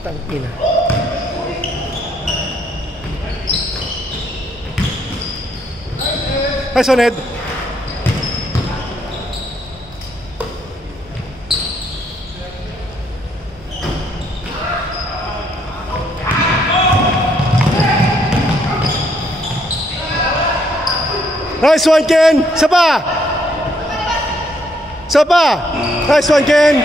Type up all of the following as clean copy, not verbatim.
Tangina. Nice one, Ed. Nice one, Ken. Isa pa. Isa pa. Nice one, Ken.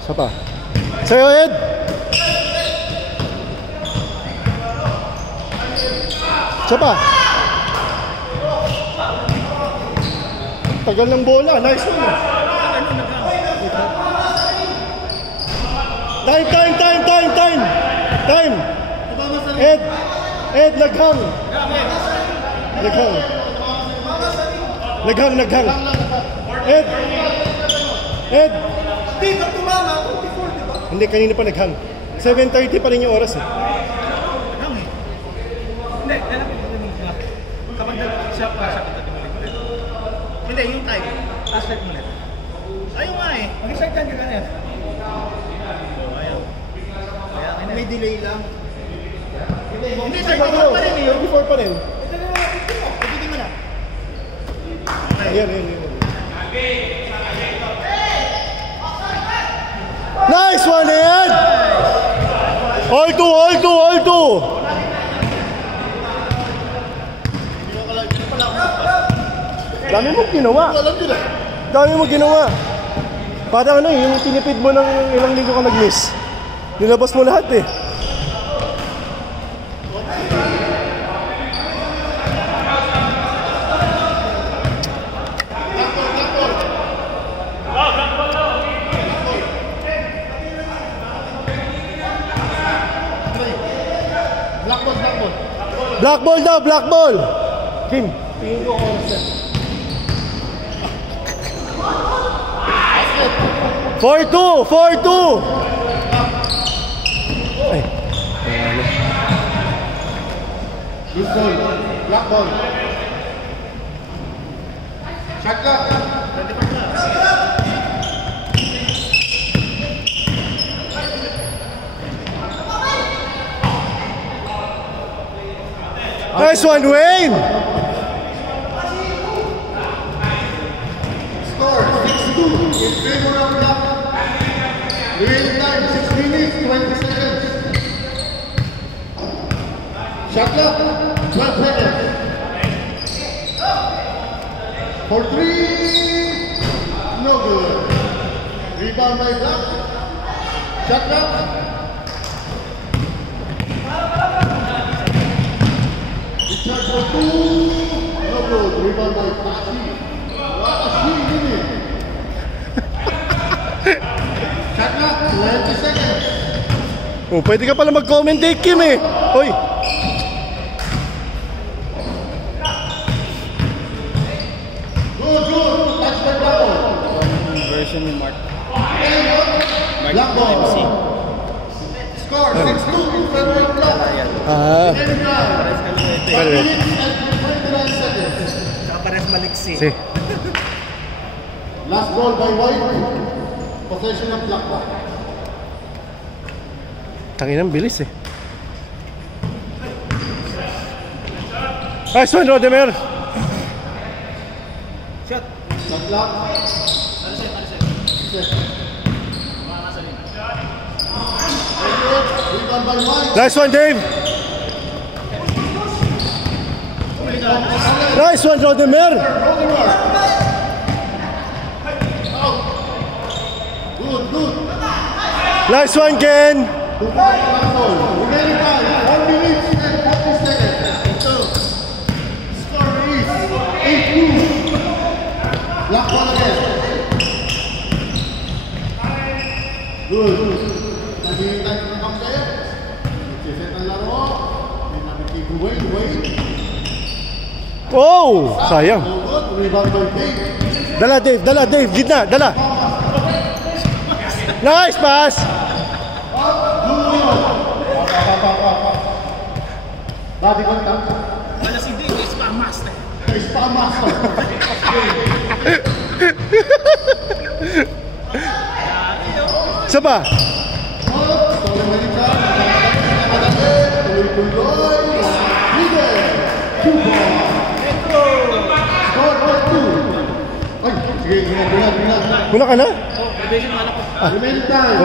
Isa pa. Sa'yo, Ed. Isa pa. Tagal ng bola. Nice one. Time. Ed, naghang. Ed. Hindi, kanina pa naghang. 7:30 pa rin yung oras eh. Hindi, kapag siya kita timulit. Hindi, yung time. Start mo ulit. Ayaw nga eh. Mag-start ka ganyan. Ayaw. May delay lang. Hindi, 34 pa rin eh. 34 pa rin. Pagkitin mo na. Ayan. Nice one, Ed! All two! Dami mo ginawa. Parang ano yung tinipid mo ng ilang linggo ka nag-miss. Nilabas mo lahat eh. Black ball. Kim, tingin ko oras yan. 4-2. Ay. Black ball. Shot clock. Nice one, Wayne. Score 6-2 in favor of Black. Real time 6 minutes 20 seconds. Shot clock 12 seconds. For 3, no good. Rebound by Black. Shot clock. Recharge for 2, no good. Rebound by Tashi. Tashi winning. Shot clock 20 seconds. Oh, pwede ka pala mag-commentate, Kim eh. Hoy. Good. Touch by Black ball. Version ni Mark. Black ball. MC. Score 6-2 in favor of Black. Ah. End time. 1 minute and 29 seconds. Saka pares maliksi. Si. Last ball by White. Possession of Black ball. Tanginang bilis eh. Nice one, Rodemer. Shot. Shot clock. Rebound by White. Nice one, Dave. Nice one, Rodemer. Good. Nice one, Ken. Remaining time 1 minute and 40 seconds. Score is 8-2. Black ball again. Good. Naghihintay ko ng comeback. Nagsiset ang laro. May nabitig Wayne. Oh, sayang. Good. Rebound by Dave. Dala, Dave. Dala, Dave. Gitna. Dala. Nice pass. Body contact. Wala si Dave, Spa Master. Spa Master. Isa pa. Muna ka na? Probation wala ko.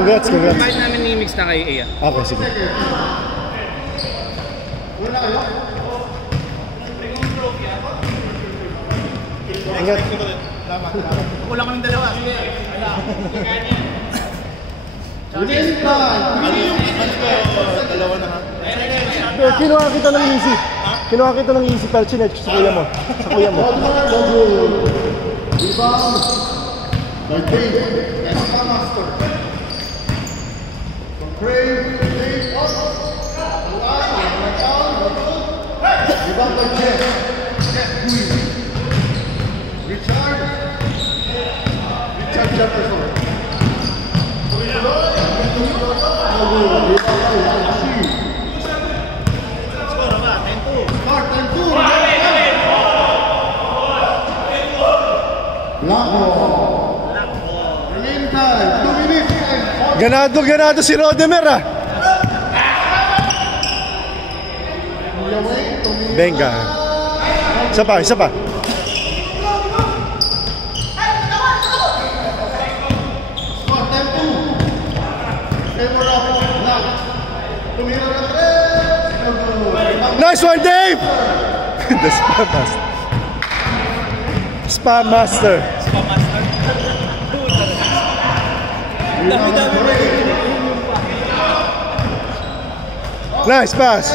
Congrats. Kahit namin ni-mix na kay Ea. Okay, sige. Ingat. Wala kaming dalawa. Dalawa na ha. Kinuha kita ng easy. Kinuha kita ng easy Pelchinet sa kuya mo. Sa kuya mo. Rebound by Dave, Spa Master. From Craig, Dave up. Rebound by Jeff. Jeff Queen. Richard Jefferson. Start 10-2. Remaining time, 2 minutes and 40. Ganado si Rodemer ah. Venga. Isa pa. Start 10-2. Favor of Black. Tumira ng 3. Nice one, Dave! The Spa Master. Spa Master. Spa Master. Dami-dami ba yun? Nice pass.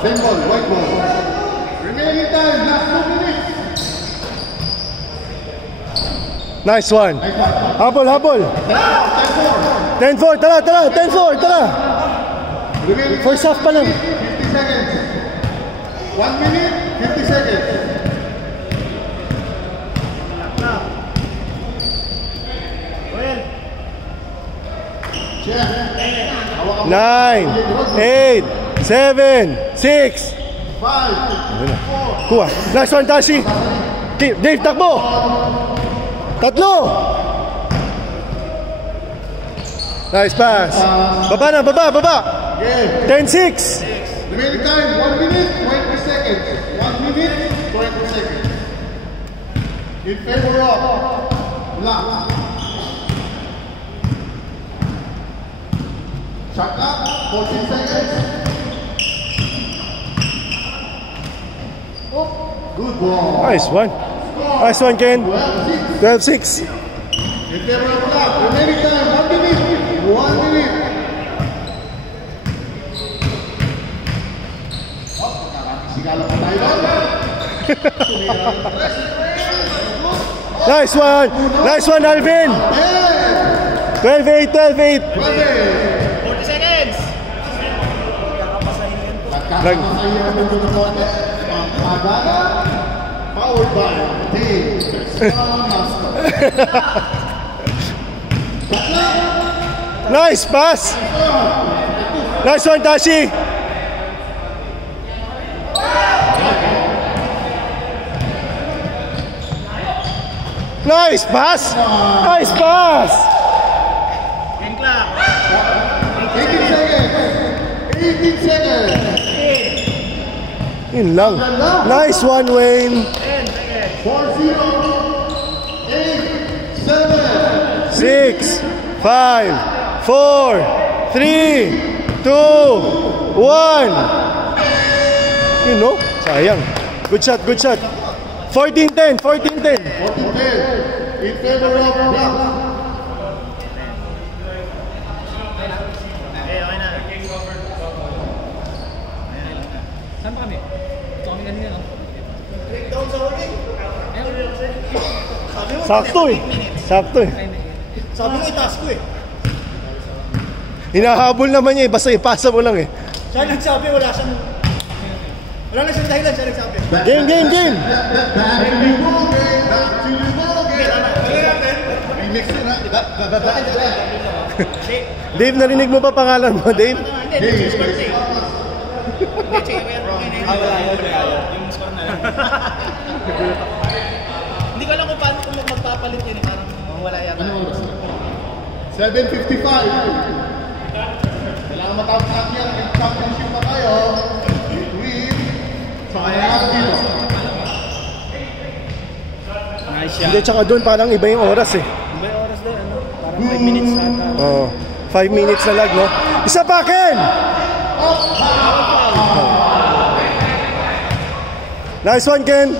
Same ball, white ball. Remaining time, last 2 minutes. Nice one. Habol. 10-4. Tara. 10-4. Tara. Remaining First half pa lang. 50 seconds. 1 minute, 50 seconds. Check. 9, 8, 7, 6. 5, 4. Kuha. Nice one, Tashi. Dave, takbo. 3. Nice pass. Baba. 10-6. Remaining time, 1 minute, 20 seconds. 1 minute, 20 seconds. In favor of Black. Shot clock, 14 seconds. Good ball. Nice one, Ken. 12-6. In favor of Black. Remaining time, 1 minute. 1 minute. Sigala pa tayo doon. Nice one, Alvin. 12-8. 40 seconds! Nagkakasayan ng mga konti. Pagkagana, powered by Dave, Spa Master. Nice pass. Nice one, Tashi. Nice pass. 10 clock. 18 seconds. 18 seconds. Yun lang. Nice one, Wayne. 4-0. 8, 7. 6, 5, 4, 3, 2, 1. You know? Sayang. Good shot. 14-10. 14-10. In favor of Black. Okay na. Saan pa kami? Ito kami kanina, no? Sakto eh. Sabi nga itaas ko eh. Hinahabol naman niya eh. Basta ipasa mo lang eh. Siya nagsabi wala siyang... Wala na siyang dahilan, siya nagsabi. Game, game, game! Back to the ball game. Back to the ball game. Remix na na. Bababaan ka na. Dave, narinig mo pa pangalan mo, Dave? Hindi, yung score na eh. Hindi, check mo yan. Wala yun. Yung score na lang. Hindi ko alam kung paano kung magpapalit yun eh. Parang wala yata. 7:55. Kailangan matapos natin yan. May championship pa tayo. Between sa kanyang dito. Nice Hindi, tsaka doon parang iba yung oras eh. Iba yung oras doon, ano? Parang 5 minutes ata. Oo. 5 minutes na lag, no? Isa pa, Ken! Nice one, Ken!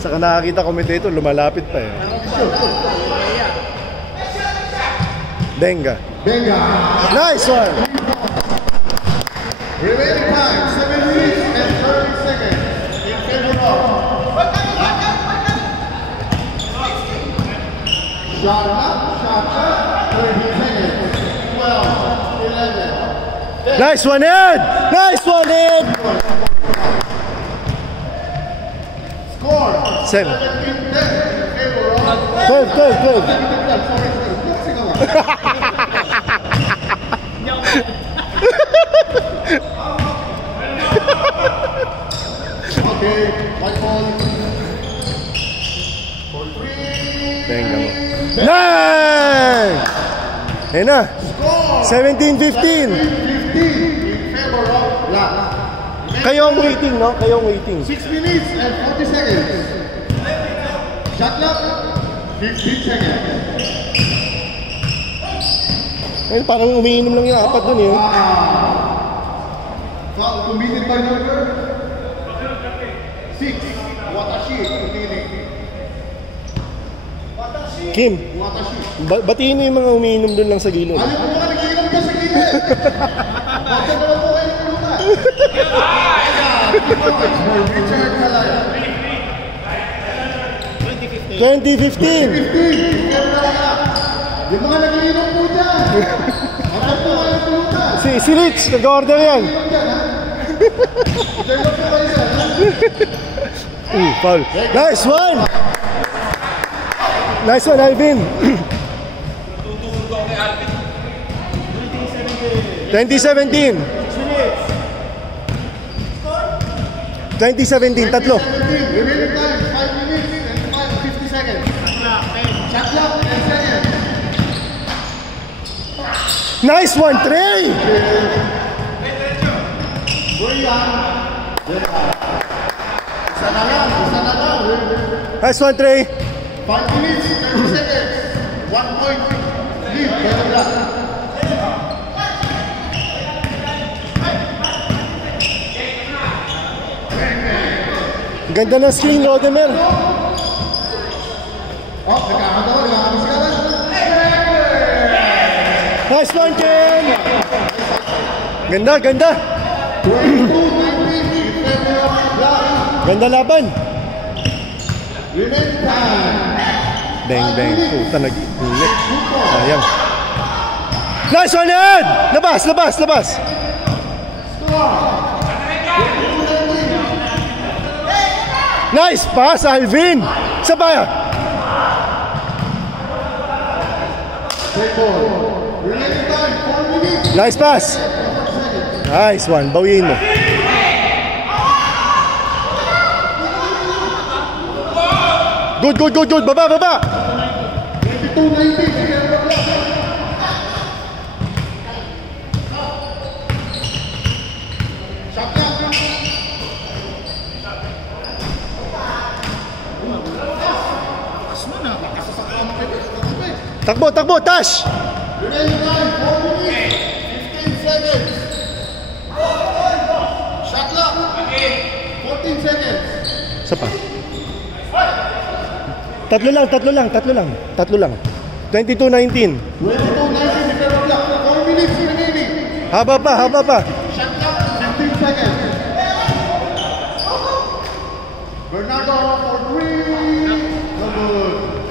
Saka nakakita commentator, lumalapit pa eh. Benga. Benga. Nice one! Remaining time, 7 minutes and 30 seconds. In favor of. Shot up, 30 seconds. 12, 11. Nice one, Ed! Nice one, Ed! Score. 7. 17-10 in favor of. 12. Okay, white ball. For 3. Benga mo. Nice! Ayan na. 17-15. 15 in favor of black. Kayo ang waiting, no? Kayo ang waiting. 6 minutes and 40 seconds. Shot clock, 15 seconds. Ayun, parang umiinom lang yung apat dun eh. Foul committed by number 6. Watashi committing. Kim, Watashi. batiin mo yung mga umiinom dun lang sa gilid. Ano po mga nagiinom ka sa gilid? Bakit naman po kayo nagluta? Richard Malaya. 2015. 15. Yung mga nagiinom po dyan. Bakit po kayo nagluta? Si Rich, nag-order yan. Diyan lang po kayo dyan. Foul. Nice one! Nice one, Alvin. 2017. 2017, tatlo. Remaining time, 5 minutes and 50 seconds. Shot clock, 10 seconds. Nice one, Trey! Isa na lang. Nice one, Trey. 5 minutes, 30 seconds. 1 point lead by the Black. Ganda ng screen, Rodemer. Oh, nagkakatawa. Nice one, Ken! Ganda, ganda. 22-19 in favor of Black. Ganda laban. Remaining time. Bang, bang. Puta, nag-init. Sayang. Nice one, Ed! Labas, labas, labas. Nice pass, Alvin. Sabaya. Remaining time, 4 minutes. Nice pass. Nice one. Bawiin mo. Good, good, good, good. Baba, baba. 22-19 in favor of Black. Shot clock. Takbo, takbo, Tash. Remaining time, 4 minutes, 15 seconds. Shot clock, 14 seconds. Isa pa. Tatlo lang, tatlo lang, tatlo lang. Tatlo lang. 22-19. 22-19 in favor of Black. 4 minutes remaining. Haba pa, haba pa. Shot clock, 15 seconds. Bernardo for 3. No good.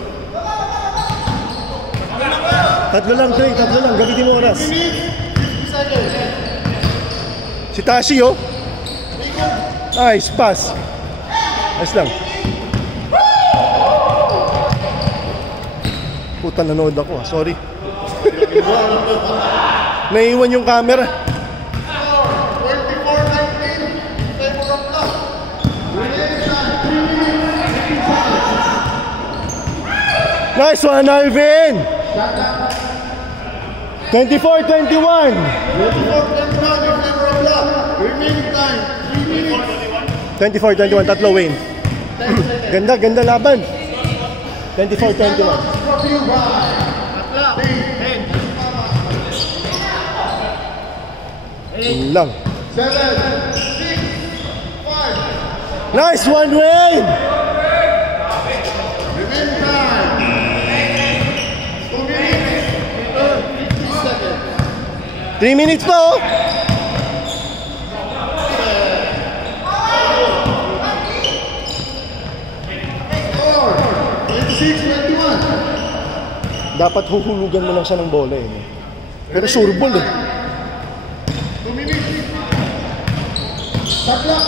Tatlo lang, Trey. Tatlo lang. Gamitin mo oras. 3 minutes, 50 seconds. seconds. Si Tashi, oh. Nice pass. Nice lang. Puta, nanood ako, ah. Sorry. Naiwan yung camera. 24-19 in favor of Black. Remaining time 3 minutes 15 seconds. Nice one, Alvin. 24-21. 24-21 in favor of Black. Remaining time 3 minutes. 24-21, tatlo, Wayne. Ganda, ganda laban. 24-21. Brought to you by Yun lang. 7, 6, 5. Nice one, Wayne. Remaining time 2 minutes 50 seconds. 3 minutes pa, oh. Score 26-21. Dapat huhulugan mo lang siya ng bola, eh. Pero sure ball, eh. 2 minutes. Shot clock.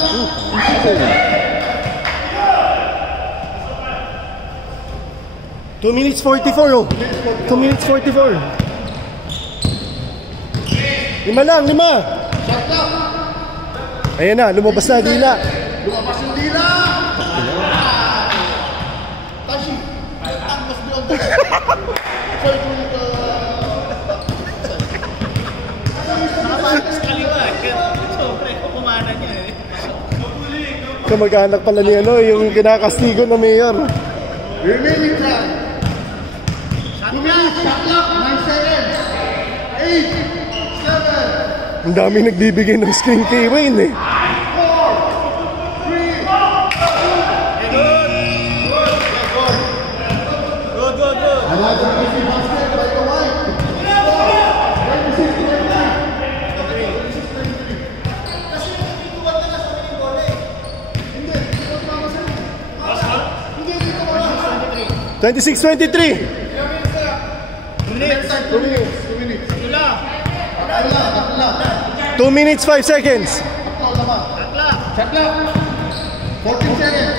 2 minutes 44, oh. 2 minutes 44. 5 lang, 5. Shot clock. Ayan na, lumabas na dila. Lumabas yung dila. Tashi. Ang mas beyond the try to Nakapantas kaliwa. Siyempre, kumana niya eh. Kamag-anak pala ni ano, yung kinakastigo na mayor. remaining time 2 minutes. Shot clock. 9 seconds. 8, 7, Ang dami nagbibigay ng screen kay Wayne, eh. 4, 3, 2. Good, good, good. Another easy basket by the White. 26-23. 2 minutes. 2 minutes. 2 minutes 5 seconds. Shot clock. 14 seconds.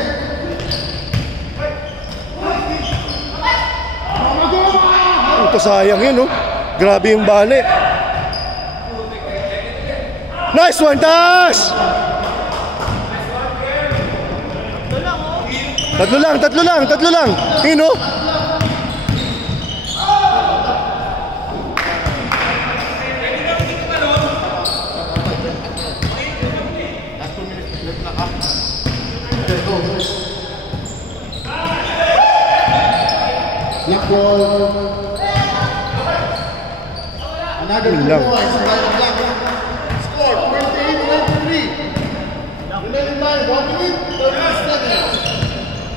Ito sayang yun, oh. Grabe yung bali. Nice one, Tash! Tatlo lang. Yun, oh. Black ball. Another 2 lang. points by the Black. Score 28-23. Remaining time 1 minute 30 seconds.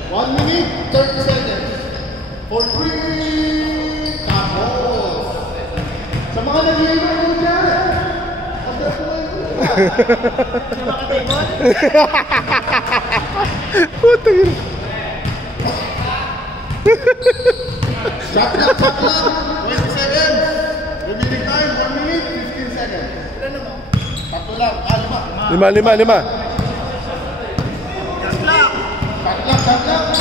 1 minute 30 seconds. For 3. Tapos. Sa mga nag-iiwan mo dyan. Puta yun. Shot clock. 20 seconds. Remaining time 1 minute 15 seconds. Tatlo lang. 5. 5. Shot clock.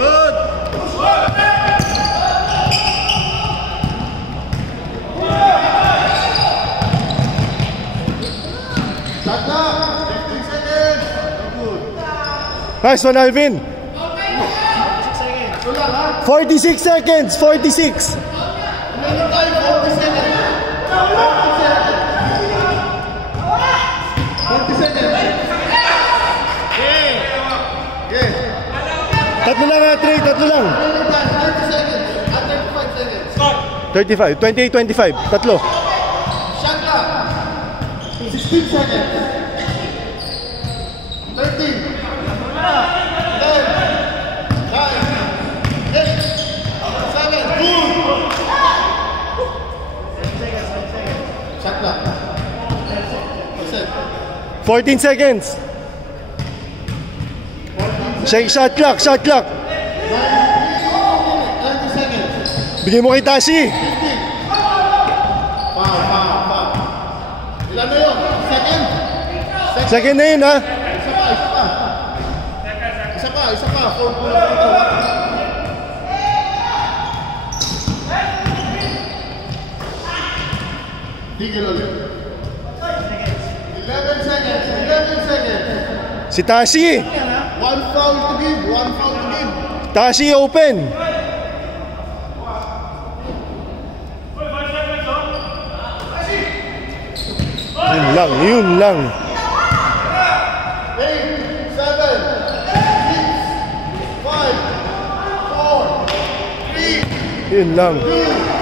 Good. Shot clock. 15 seconds. Good. Nice one, Alvin. 46 seconds. 46. Remaining time 40 seconds. 40 seconds. Okay. Tatlo lang, Trey. Tatlo lang. Remaining time 30 seconds. At 35 seconds. 35. 28-25. Tatlo. Shot clock. 16 seconds. 13. 10. 9. 8. 7. Good. Shot clock. 14 14 seconds. Shot clock, shot clock. 90 seconds. Bigyan mo kay Tasi. 15. Foul. Ilan na yun? Second? Second na yun, ha? Isa pa. 4 points. Tigil ulit. 11 seconds. Si Tasi. One foul to give. Tasi open. Yun lang. 8, 7, 6, 5, 4, 3, Yun lang. 2,